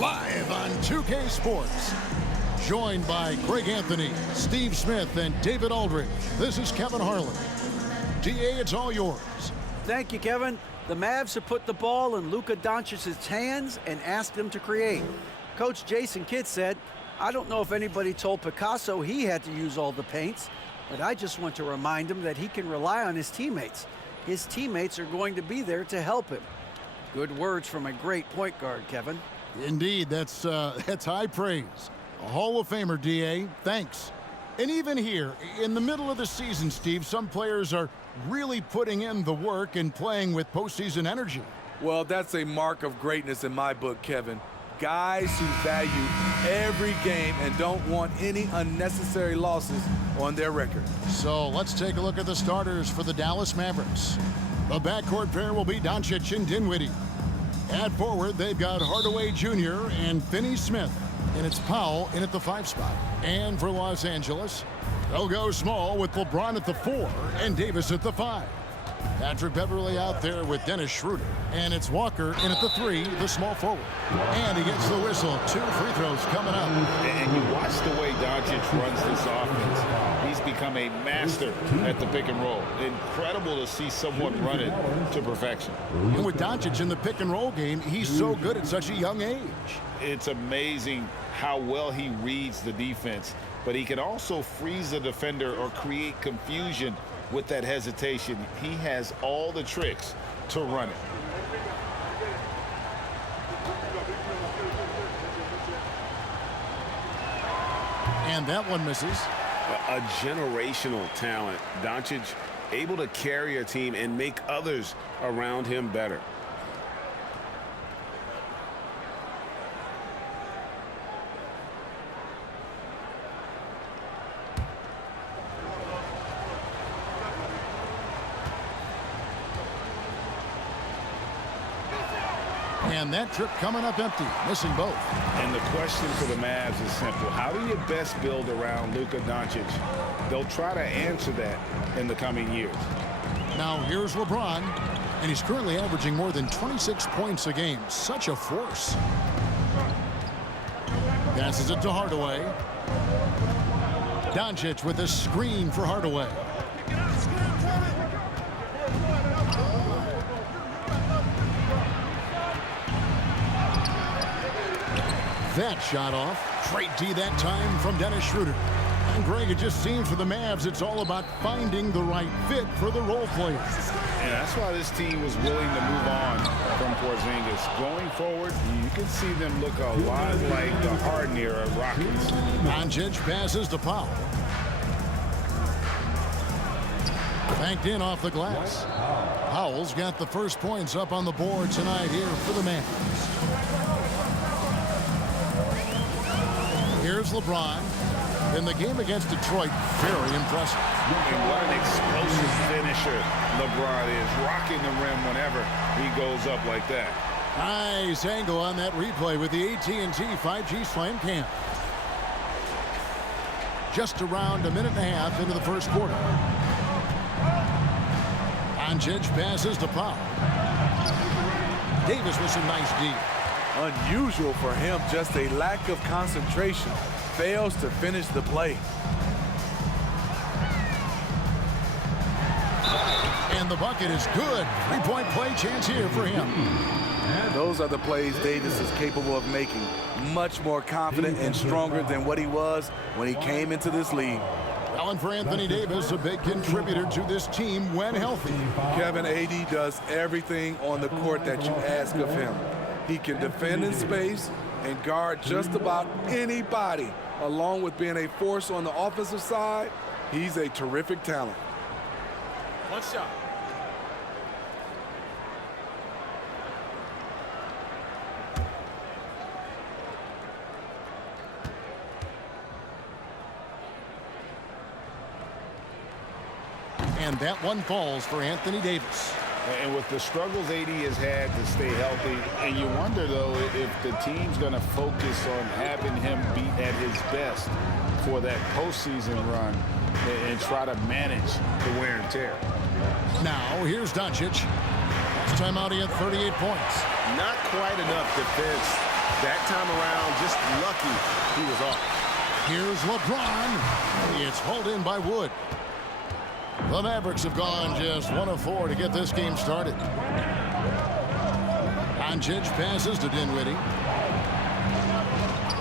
Live on 2K Sports. Joined by Greg Anthony, Steve Smith, and David Aldridge. This is Kevin Harlan. DA, it's all yours. Thank you, Kevin. The Mavs have put the ball in Luka Doncic's hands and asked him to create. Coach Jason Kidd said, "I don't know if anybody told Picasso he had to use all the paints, but I just want to remind him that he can rely on his teammates. His teammates are going to be there to help him." Good words from a great point guard, Kevin. Indeed, that's high praise. A Hall of Famer, DA. Thanks. And even here, in the middle of the season, Steve, some players are really putting in the work and playing with postseason energy. Well, that's a mark of greatness in my book, Kevin. Guys who value every game and don't want any unnecessary losses on their record. So let's take a look at the starters for the Dallas Mavericks. The backcourt pair will be Doncic and Dinwiddie. At forward, they've got Hardaway Jr. and Finney-Smith. And it's Powell in at the 5 spot. And for Los Angeles, they'll go small with LeBron at the 4 and Davis at the 5. Patrick Beverley out there with Dennis Schroeder. And it's Walker in at the 3, the small forward. And he gets the whistle. 2 free throws coming up. And you watch the way Doncic runs this offense. He's become a master at the pick and roll. Incredible to see someone run it to perfection. And with Doncic in the pick and roll game, he's so good at such a young age. It's amazing how well he reads the defense, but he can also freeze the defender or create confusion with that hesitation. He has all the tricks to run it. And that one misses. A generational talent. Doncic able to carry a team and make others around him better. And that trip coming up empty, missing both. And the question for the Mavs is simple. How do you best build around Luka Doncic? They'll try to answer that in the coming years. Now here's LeBron, and he's currently averaging more than 26 points a game. Such a force. Passes it to Hardaway. Doncic with a screen for Hardaway. That shot off. Straight D that time from Dennis Schroeder. And Greg, it just seems for the Mavs, it's all about finding the right fit for the role players. And that's why this team was willing to move on from Porzingis. Going forward, you can see them look a lot like the Harden era Rockets. Doncic passes to Powell. Banked in off the glass. Powell's got the first points up on the board tonight here for the Mavs. Here's LeBron. In the game against Detroit, very impressive. And what an explosive finisher LeBron is, rocking the rim whenever he goes up like that. Nice angle on that replay with the AT&T 5G Slam Cam. Just around a minute and a half into the first quarter. Doncic passes to Powell. Davis with some nice D. Unusual for him, just a lack of concentration. Fails to finish the play. And the bucket is good. 3-point play chance here for him. Those are the plays Davis is capable of making. Much more confident and stronger than what he was when he came into this league. Well, and for Anthony Davis, a big contributor to this team when healthy. Kevin, AD does everything on the court that you ask of him. He can defend in space and guard just about anybody. Along with being a force on the offensive side, he's a terrific talent. One shot. And that one falls for Anthony Davis. And with the struggles AD has had to stay healthy, and you wonder, though, if the team's going to focus on having him be at his best for that postseason run and try to manage the wear and tear. Now, here's Doncic. Last time out, he had 38 points. Not quite enough defense That time around, just lucky he was off. Here's LeBron. It's hauled in by Wood. The Mavericks have gone just 1 of 4 to get this game started. Doncic passes to Dinwiddie.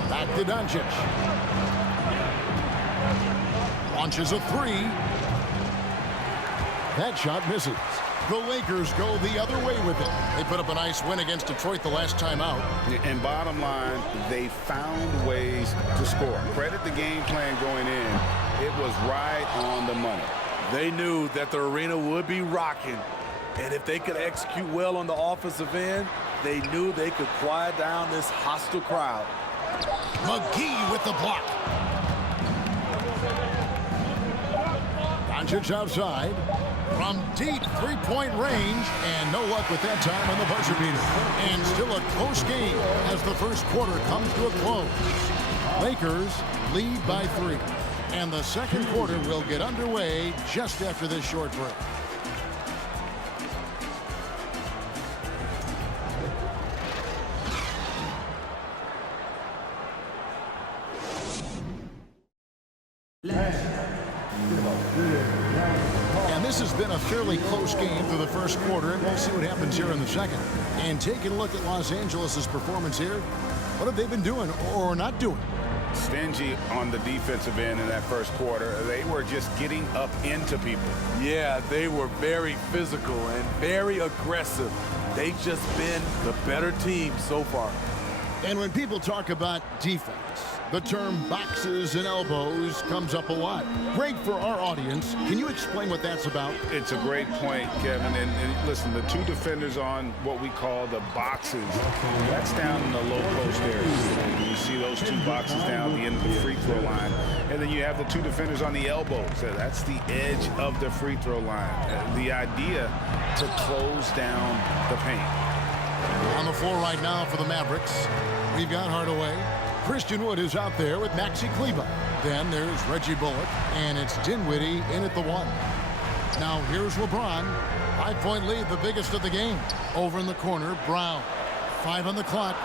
Back to Doncic. Launches a 3. That shot misses. The Lakers go the other way with it. They put up a nice win against Detroit the last time out. And bottom line, they found ways to score. Credit the game plan going in. It was right on the money. They knew that the arena would be rocking. And if they could execute well on the offensive end, they knew they could quiet down this hostile crowd. McGee with the block. Doncic outside. From deep three-point range, and no luck with that time on the buzzer beater. And still a close game as the first quarter comes to a close. Lakers lead by 3. And the second quarter will get underway just after this short break. This has been a fairly close game through the first quarter, and we'll see what happens here in the second. And taking a look at Los Angeles' performance here, what have they been doing or not doing? Stingy on the defensive end in that first quarter. They were just getting up into people. Yeah, they were very physical and very aggressive. They've just been the better team so far. And when people talk about defense, the term boxes and elbows comes up a lot. Greg, for our audience, can you explain what that's about? It's a great point, Kevin. And listen, the 2 defenders on what we call the boxes, that's down in the low post area. You see those 2 boxes down at the end of the free throw line. And then you have the 2 defenders on the elbows. That's the edge of the free throw line. The idea to close down the paint. On the floor right now for the Mavericks, we've got Hardaway. Christian Wood is out there with Maxi Kleber. Then there's Reggie Bullock, and it's Dinwiddie in at the 1. Now here's LeBron. 5-point lead, the biggest of the game. Over in the corner, Brown. 5 on the clock.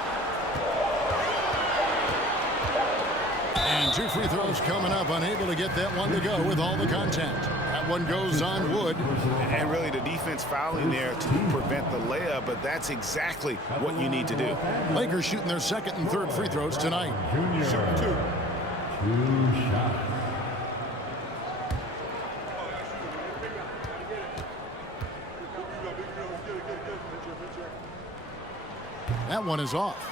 And 2 free throws coming up, unable to get that one to go with all the contact. That one goes on Wood. And really the defense fouling there to prevent the layup, but that's exactly what you need to do. Lakers shooting their second and third free throws tonight. Shoot 2. 2 shots. That one is off.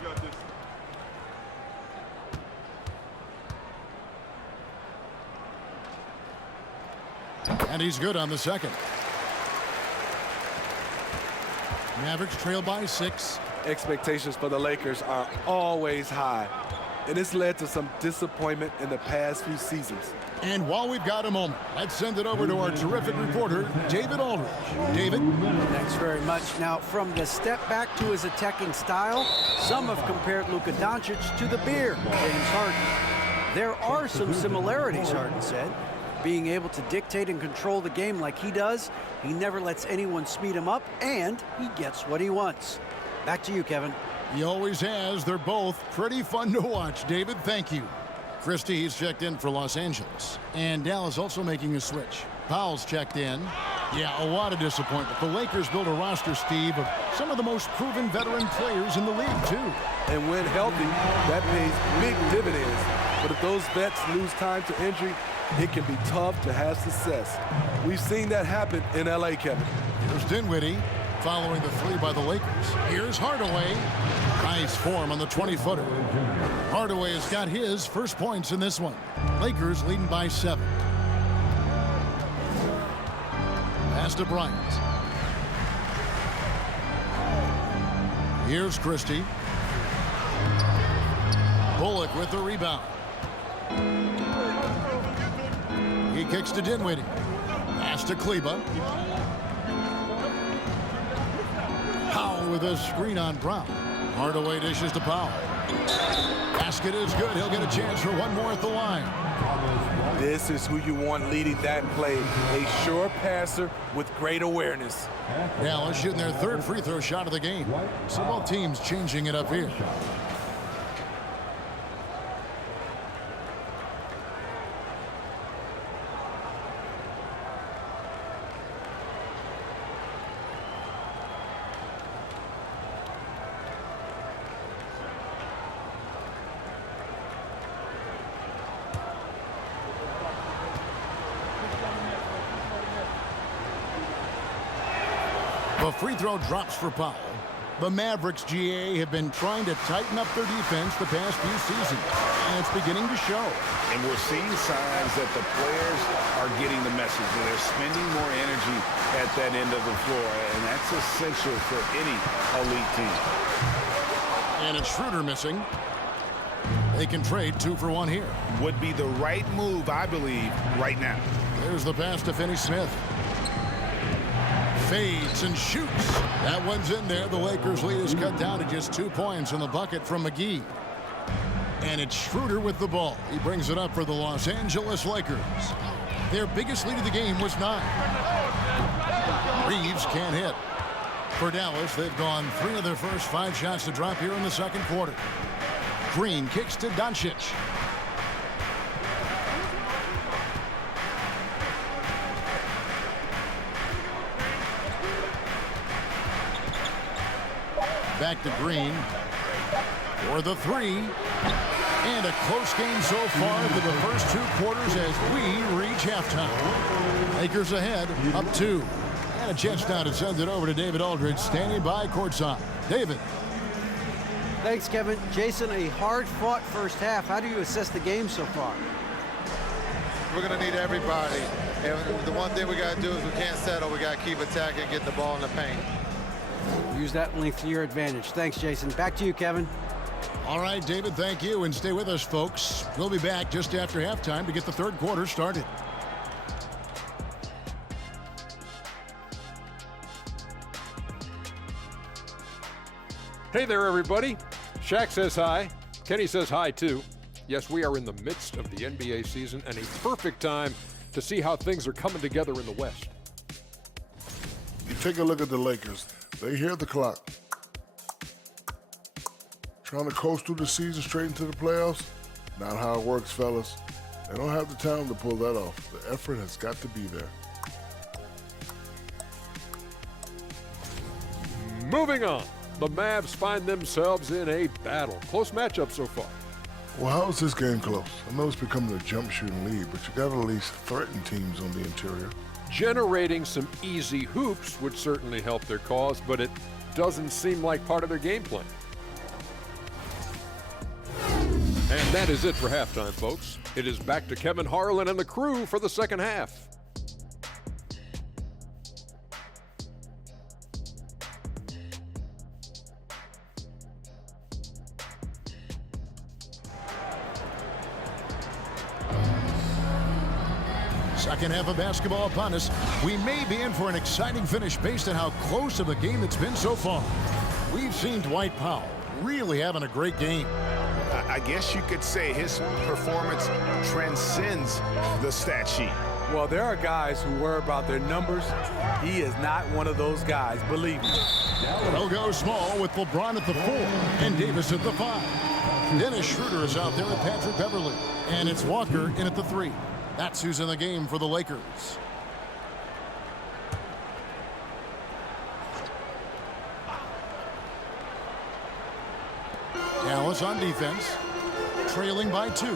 We got this. And he's good on the second. Mavericks trail by 6. Expectations for the Lakers are always high, and it's led to some disappointment in the past few seasons. And while we've got a moment, let's send it over to our terrific reporter, David Aldridge. David? Thanks very much. Now, from the step back to his attacking style, some have compared Luka Doncic to the beer, James Harden. There are some similarities, Harden said. Being able to dictate and control the game like he does, he never lets anyone speed him up, and he gets what he wants. Back to you, Kevin. He always has. They're both pretty fun to watch. David, thank you. Christie, he's checked in for Los Angeles. And Dallas also making a switch. Powell's checked in. Yeah, a lot of disappointment. The Lakers built a roster, Steve, of some of the most proven veteran players in the league, too. And when healthy, that pays big dividends. But if those vets lose time to injury, it can be tough to have success. We've seen that happen in L.A., Kevin. Here's Dinwiddie following the 3 by the Lakers. Here's Hardaway. Nice form on the 20-footer. Hardaway has got his first points in this one. Lakers leading by 7. Pass to Bryant. Here's Christie. Bullock with the rebound. He kicks to Dinwiddie. Pass to Kleber. Powell with a screen on Brown. Hardaway dishes to Powell. Basket is good. He'll get a chance for one more at the line. This is who you want leading that play. A sure passer with great awareness. Dallas shooting their third free throw shot of the game. So both teams changing it up here. The free throw drops for Powell. The Mavericks, GA, have been trying to tighten up their defense the past few seasons, and it's beginning to show. And we're seeing signs that the players are getting the message, and they're spending more energy at that end of the floor, and that's essential for any elite team. And it's Schroeder missing. They can trade 2 for 1 here. Would be the right move, I believe, right now. There's the pass to Finney Smith. Fades and shoots. That one's in there. The Lakers' lead is cut down to just 2 points in the bucket from McGee. And it's Schroeder with the ball. He brings it up for the Los Angeles Lakers. Their biggest lead of the game was 9. Reeves can't hit. For Dallas, they've gone 3 of their first 5 shots to drop here in the second quarter. Green kicks to Doncic. Back to Green for the 3. And a close game so far for the first 2 quarters as we reach halftime. Lakers ahead, up 2. And a chance now to send it over to David Aldridge, standing by courtside. David. Thanks, Kevin. Jason, a hard-fought first half. How do you assess the game so far? We're going to need everybody. And the one thing we got to do is we can't settle. We got to keep attacking and get the ball in the paint. Use that length to your advantage. Thanks, Jason. Back to you, Kevin. All right, David, thank you. And stay with us, folks. We'll be back just after halftime to get the third quarter started. Hey there, everybody. Shaq says hi. Kenny says hi, too. Yes, we are in the midst of the NBA season and a perfect time to see how things are coming together in the West. You take a look at the Lakers. They hear the clock. Trying to coast through the season straight into the playoffs? Not how it works, fellas. They don't have the talent to pull that off. The effort has got to be there. Moving on. The Mavs find themselves in a battle. Close matchup so far. Well, how is this game close? I know it's becoming a jump shooting lead, but you got to at least threaten teams on the interior. Generating some easy hoops would certainly help their cause, but it doesn't seem like part of their game plan. And that is it for halftime, folks. It is back to Kevin Harlan and the crew for the second half. Second half of basketball upon us. We may be in for an exciting finish based on how close of a game it's been so far. We've seen Dwight Powell really having a great game. I guess you could say his performance transcends the stat sheet. Well, there are guys who worry about their numbers. He is not one of those guys, believe me. They'll go small with LeBron at the 4 and Davis at the 5. Dennis Schroeder is out there with Patrick Beverly. And it's Walker in at the 3. That's who's in the game for the Lakers. Dallas on defense, trailing by 2.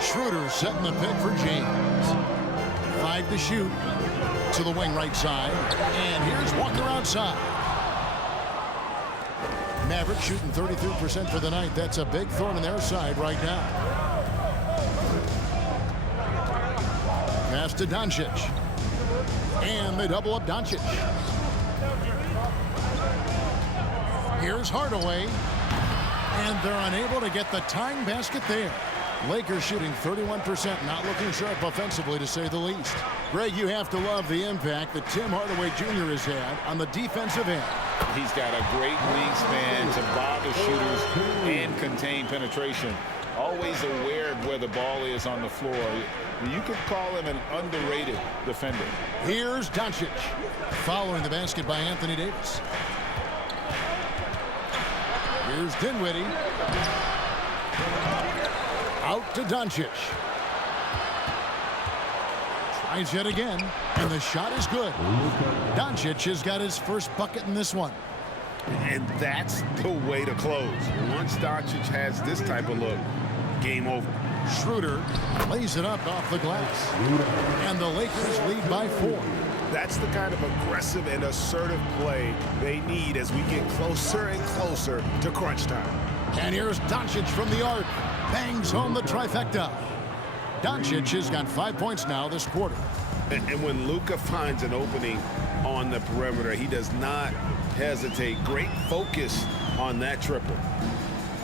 Schroeder setting the pick for James. 5 to shoot to the wing right side. And here's Walker outside. Mavericks shooting 33% for the night. That's a big thorn in their side right now. Pass to Doncic. And they double up Doncic. Here's Hardaway. And they're unable to get the tying basket there. Lakers shooting 31%, not looking sharp offensively, to say the least. Greg, you have to love the impact that Tim Hardaway Jr. has had on the defensive end. He's got a great wingspan to bother shooters and contain penetration. Always aware of where the ball is on the floor. You could call him an underrated defender. Here's Doncic, following the basket by Anthony Davis. Here's Dinwiddie. Out to Doncic. Tries yet again, and the shot is good. Doncic has got his first bucket in this one. And that's the way to close. Once Doncic has this type of look, game over. Schroeder lays it up off the glass. And the Lakers lead by 4. That's the kind of aggressive and assertive play they need as we get closer and closer to crunch time. And here's Doncic from the arc. Bangs home the trifecta. Doncic has got 5 points now this quarter. And when Luka finds an opening on the perimeter, he does not hesitate. Great focus on that triple.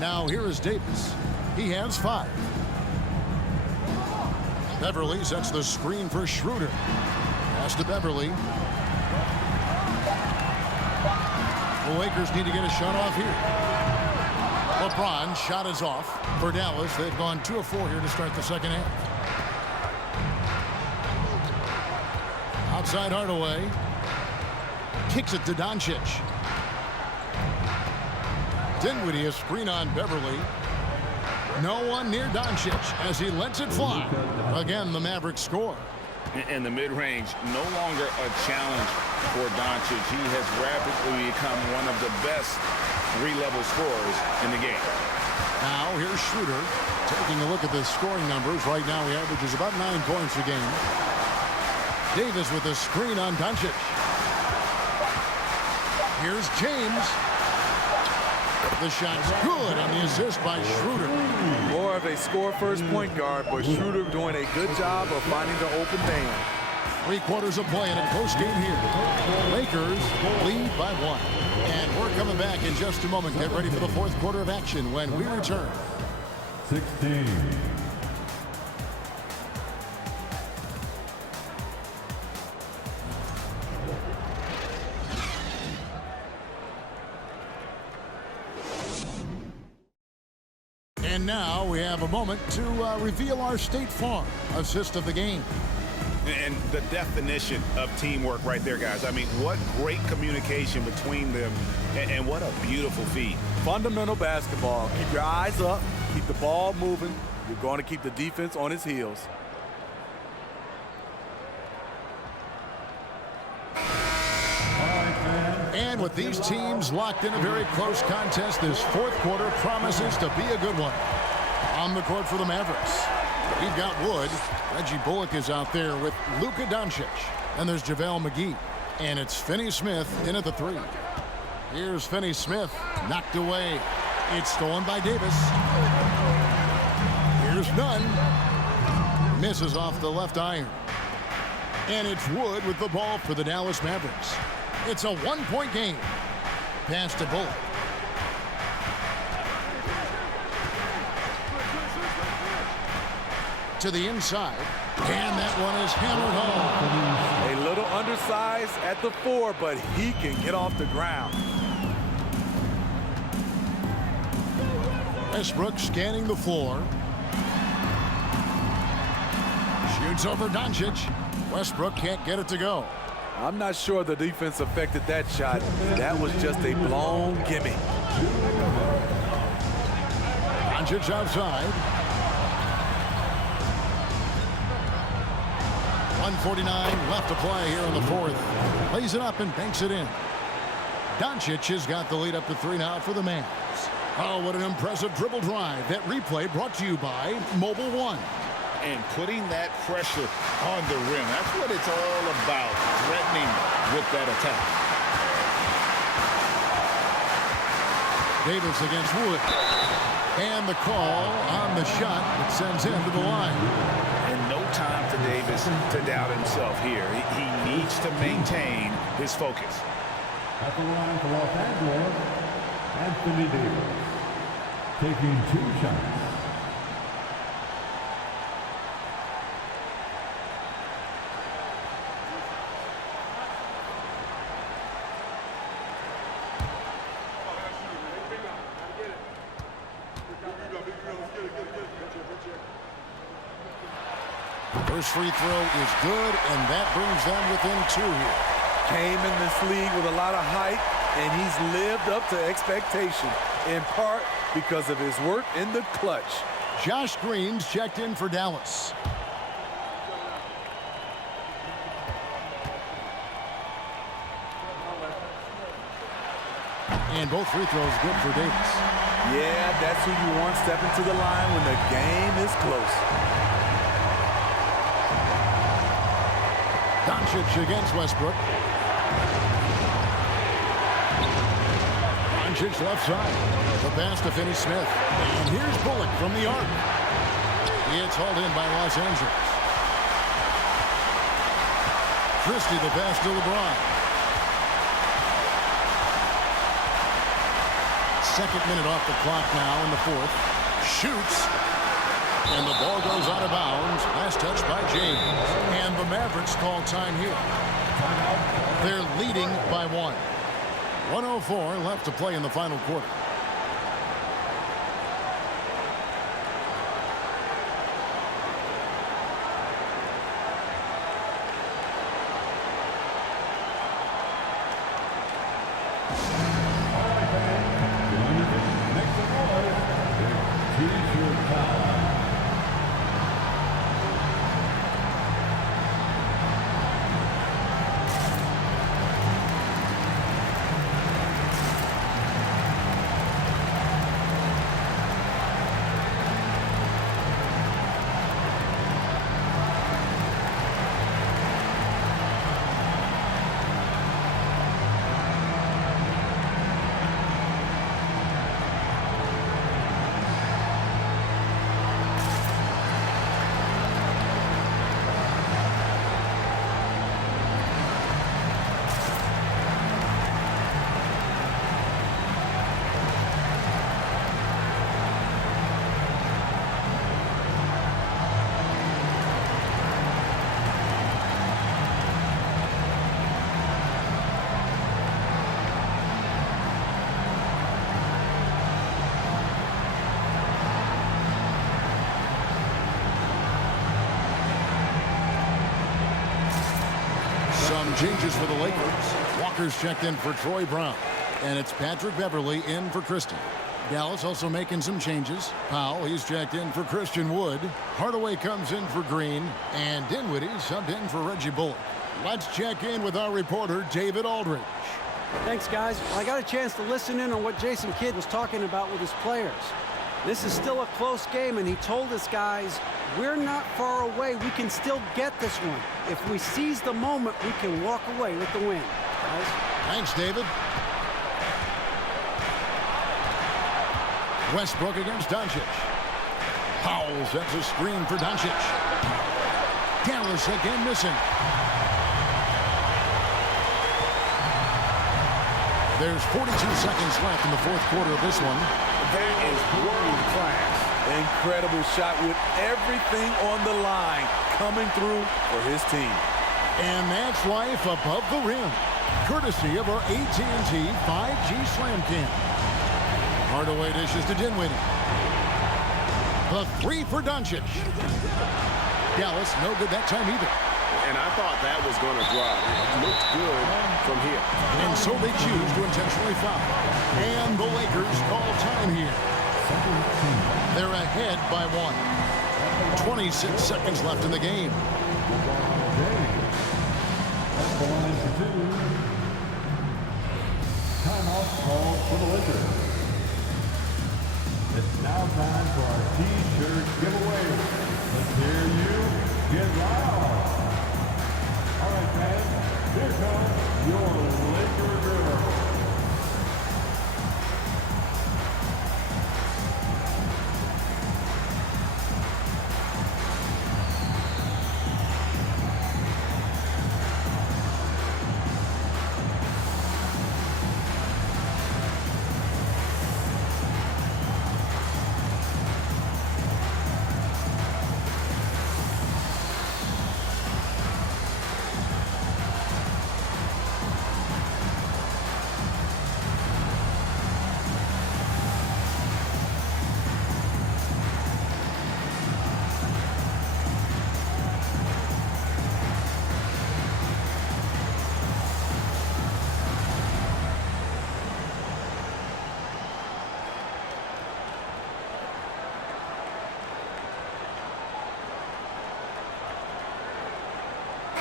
Now here is Davis. He has 5. Beverly sets the screen for Schroeder. Pass to Beverly. The Lakers need to get a shot off here. LeBron's shot is off for Dallas. They've gone 2 of 4 here to start the second half. Outside Hardaway. Kicks it to Doncic. Dinwiddie a screen on Beverly. No one near Doncic as he lets it fly. Again, the Mavericks score. And the mid-range no longer a challenge for Doncic. He has rapidly become one of the best three-level scorers in the game. Now here's Schroeder taking a look at the scoring numbers. Right now he averages about 9 points a game. Davis with a screen on Doncic. Here's James. The shot's good on the assist by Schroeder. More of a score-first point guard, but Schroeder doing a good job of finding the open man. 3/4 of play in a close game here. Lakers lead by 1. And we're coming back in just a moment. Get ready for the 4th quarter of action when we return. 16. And now we have a moment to reveal our State Farm assist of the game. And the definition of teamwork right there, guys. I mean, what great communication between them, and what a beautiful feed. Fundamental basketball. Keep your eyes up. Keep the ball moving. You're going to keep the defense on its heels. And with these teams locked in a very close contest, this 4th quarter promises to be a good one. On the court for the Mavericks, we've got Wood. Reggie Bullock is out there with Luka Doncic. And there's JaVale McGee. And it's Finney Smith in at the 3. Here's Finney Smith, knocked away. It's stolen by Davis. Here's Nunn. Misses off the left iron. And it's Wood with the ball for the Dallas Mavericks. It's a 1-point game. Pass to Bullock. To the inside. And that one is hammered home. A little undersized at the 4, but he can get off the ground. Westbrook scanning the floor. Shoots over Doncic. Westbrook can't get it to go. I'm not sure the defense affected that shot. That was just a blown gimme. Doncic outside. 1:49 left to play here in the 4th. Lays it up and banks it in. Doncic has got the lead up to 3 now for the Mavs. Oh, what an impressive dribble drive. That replay brought to you by Mobile One. And putting that pressure on the rim. That's what it's all about, threatening with that attack. Davis against Wood. And the call on the shot that sends him to the line. And no time for Davis to doubt himself here. He needs to maintain his focus. At the line for Los Angeles, Anthony Davis, taking 2 shots. First free throw is good, and that brings them within 2 here. Came in this league with a lot of hype, and he's lived up to expectation, in part because of his work in the clutch. Josh Green's checked in for Dallas. And both free throws good for Davis. Yeah, that's who you want stepping to the line when the game is close. Doncic against Westbrook. Doncic left side. The pass to Finney-Smith. And here's Bullock from the arc. It's hauled in by Los Angeles. Christie the pass to LeBron. Second minute off the clock now in the fourth. Shoots. And the ball goes out of bounds. Last touch by James. And the Mavericks call time here. They're leading by 1. 1:04 left to play in the final quarter. Some changes for the Lakers. Walker's checked in for Troy Brown. And it's Patrick Beverley in for Christie. Dallas also making some changes. Powell, he's checked in for Christian Wood. Hardaway comes in for Green. And Dinwiddie subbed in for Reggie Bullock. Let's check in with our reporter, David Aldridge. Thanks, guys. Well, I got a chance to listen in on what Jason Kidd was talking about with his players. This is still a close game, and he told us guys, we're not far away. We can still get this one. If we seize the moment, we can walk away with the win. Guys. Thanks, David. Westbrook against Doncic. Powell sets a screen for Doncic. Dallas again missing. There's 42 seconds left in the fourth quarter of this one. That is world class. Incredible shot with everything on the line coming through for his team. And that's life above the rim, courtesy of our AT&T 5G Slam Cam. Hardaway dishes to Dinwiddie. The three for Doncic. Dallas no good that time either. And I thought that was going to drop. It looked good from here. And so they choose to intentionally foul. And the Lakers call time here. They're ahead by 1. 26 seconds left in the game. Timeout called for the Lakers. It's now time for our T-shirt giveaway. Let's hear you get loud. All right, fans, here comes your Laker girl.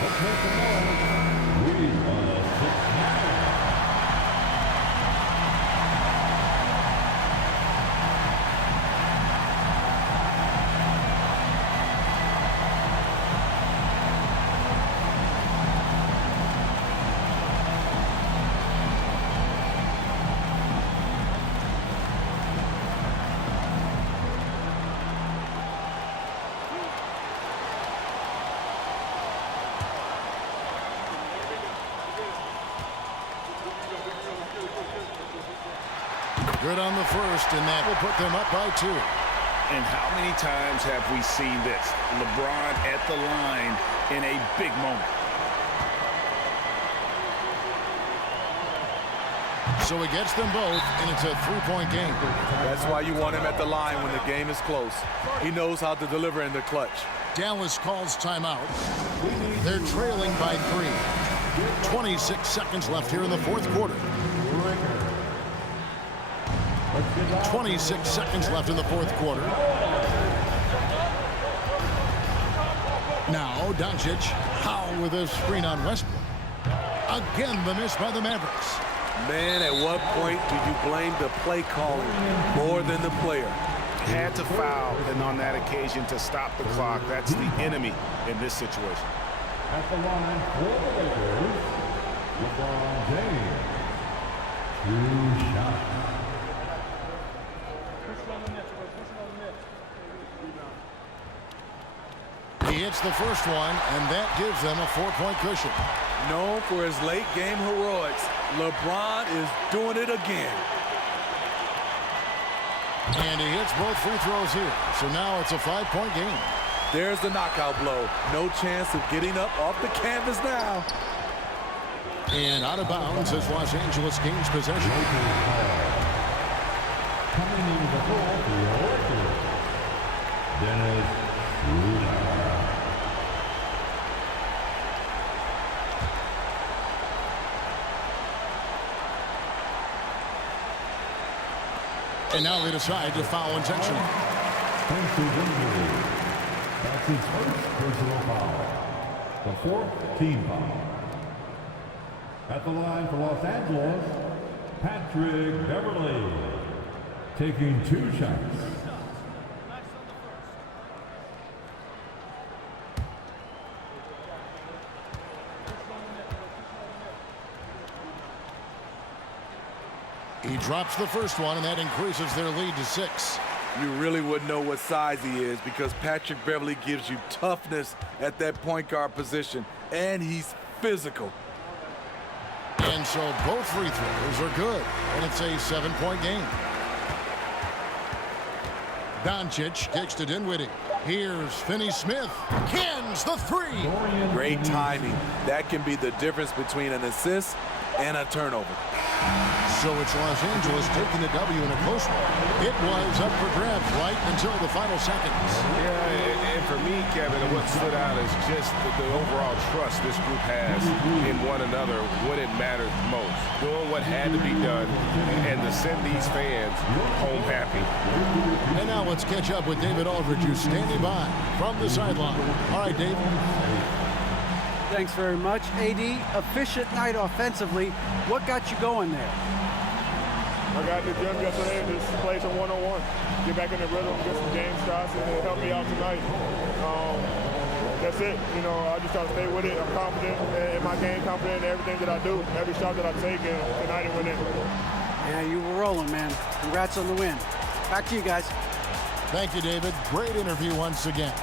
Let's make some noise. We are the 6-9. Good on the first, and that will put them up by 2. And how many times have we seen this? LeBron at the line in a big moment. So he gets them both, and it's a 3-point game. That's why you want him at the line when the game is close. He knows how to deliver in the clutch. Dallas calls timeout. They're trailing by 3. 26 seconds left here in the fourth quarter. 26 seconds left in the fourth quarter. Now Doncic, Howe with a screen on Westbrook. Again, the miss by the Mavericks. Man, at what point do you blame the play calling more than the player? Had to foul, and on that occasion to stop the clock. That's the enemy in this situation. At the line for the Lakers, LeBron James. 2 shots. He hits the first one, and that gives them a 4-point cushion. Known for his late game heroics, LeBron is doing it again. And he hits both free throws here. So now it's a 5-point game. There's the knockout blow. No chance of getting up off the canvas now. And out of bounds as Los Angeles gains possession. Coming into the ball for the Lakers, Dennis Schroeder. And now they decide to foul intentionally. That's his first personal foul. The 4th team foul. At the line for Los Angeles, Patrick Beverly. Taking 2 shots. He drops the first one, and that increases their lead to 6. You really wouldn't know what size he is because Patrick Beverly gives you toughness at that point guard position, and he's physical. And so both free throws are good, and it's a 7-point game. Doncic kicks to Dinwiddie. Here's Finney-Smith. Cans the 3. Great timing. That can be the difference between an assist and a turnover. So it's Los Angeles taking the W in a close one. It was up for grabs right until the final seconds. Yeah, and for me, Kevin, what stood out is just the overall trust this group has in one another when it mattered most. Doing what had to be done and to send these fans home happy. And now let's catch up with David Aldridge, who's standing by from the sideline. All right, Dave. Thanks very much. AD, efficient night offensively. What got you going there? I got in the gym yesterday and just played some one-on-one. Get back in the rhythm, get some game shots, and it helped me out tonight. That's it. You know, I just try to stay with it. I'm confident in my game, confident in everything that I do, every shot that I take, and tonight it went in. Yeah, you were rolling, man. Congrats on the win. Back to you guys. Thank you, David. Great interview once again.